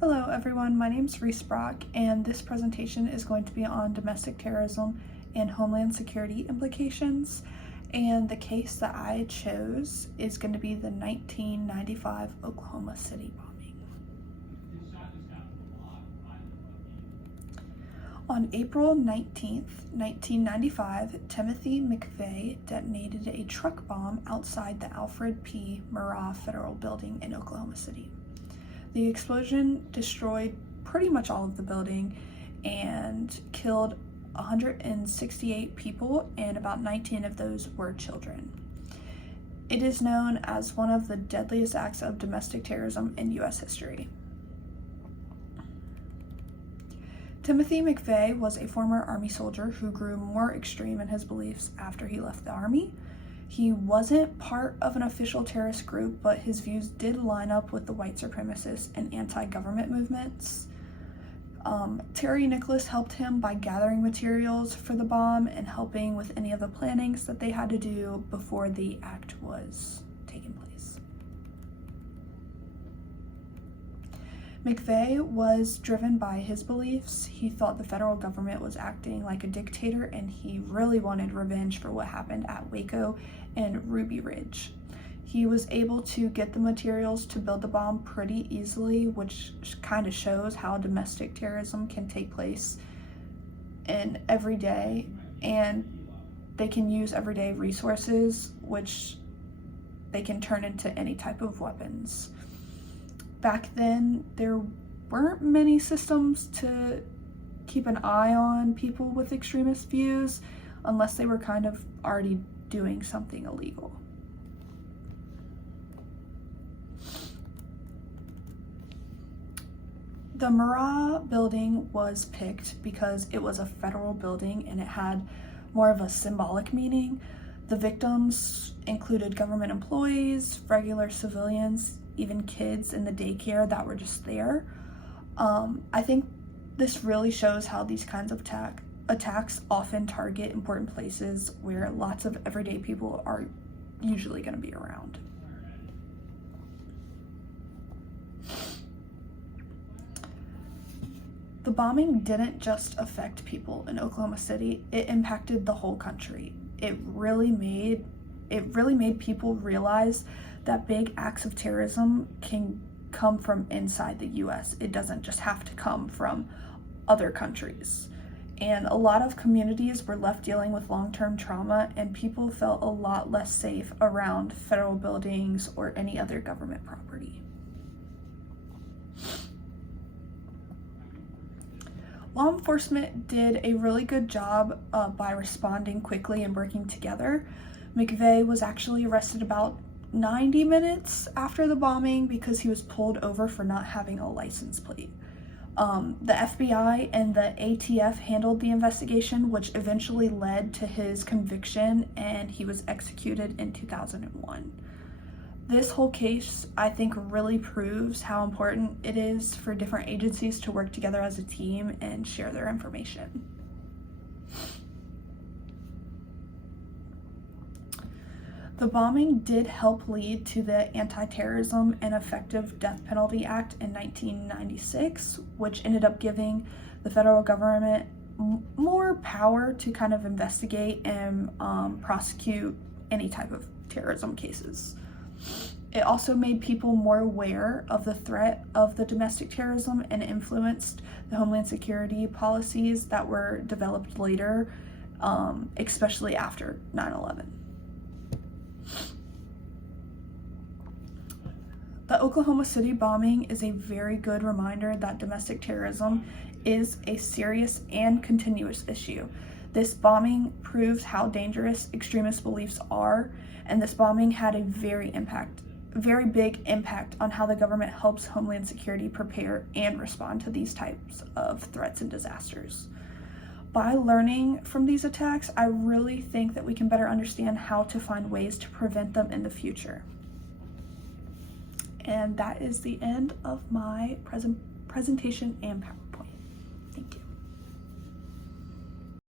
Hello everyone, my name is Reese Brock, and this presentation is going to be on domestic terrorism and homeland security implications. And the case that I chose is going to be the 1995 Oklahoma City bombing. On April 19th, 1995, Timothy McVeigh detonated a truck bomb outside the Alfred P. Murrah Federal Building in Oklahoma City. The explosion destroyed pretty much all of the building and killed 168 people, and about 19 of those were children. It is known as one of the deadliest acts of domestic terrorism in U.S. history. Timothy McVeigh was a former Army soldier who grew more extreme in his beliefs after he left the Army. He wasn't part of an official terrorist group, but his views did line up with the white supremacist and anti-government movements. Terry Nicholas helped him by gathering materials for the bomb and helping with any of the plannings that they had to do before the act was taking place. McVeigh was driven by his beliefs. He thought the federal government was acting like a dictator, and he really wanted revenge for what happened at Waco and Ruby Ridge. He was able to get the materials to build the bomb pretty easily, which kind of shows how domestic terrorism can take place in every day, and they can use everyday resources, which they can turn into any type of weapons. Back then, there weren't many systems to keep an eye on people with extremist views unless they were kind of already doing something illegal. The Murrah building was picked because it was a federal building and it had more of a symbolic meaning. The victims included government employees, regular civilians, even kids in the daycare that were just there. I think this really shows how these kinds of attacks often target important places where lots of everyday people are usually going to be around. The bombing didn't just affect people in Oklahoma City, it impacted the whole country. It really made people realize that big acts of terrorism can come from inside the US. It doesn't just have to come from other countries. And a lot of communities were left dealing with long-term trauma, and people felt a lot less safe around federal buildings or any other government property. Law enforcement did a really good job by responding quickly and working together. McVeigh was actually arrested about 90 minutes after the bombing because he was pulled over for not having a license plate. The FBI and the ATF handled the investigation, which eventually led to his conviction, and he was executed in 2001. This whole case, I think, really proves how important it is for different agencies to work together as a team and share their information. The bombing did help lead to the Anti-Terrorism and Effective Death Penalty Act in 1996, which ended up giving the federal government more power to kind of investigate and prosecute any type of terrorism cases. It also made people more aware of the threat of the domestic terrorism and influenced the Homeland Security policies that were developed later, especially after 9/11. The Oklahoma City bombing is a very good reminder that domestic terrorism is a serious and continuous issue. This bombing proves how dangerous extremist beliefs are, and this bombing had a very big impact on how the government helps Homeland Security prepare and respond to these types of threats and disasters. By learning from these attacks, I really think that we can better understand how to find ways to prevent them in the future. And that is the end of my presentation and PowerPoint.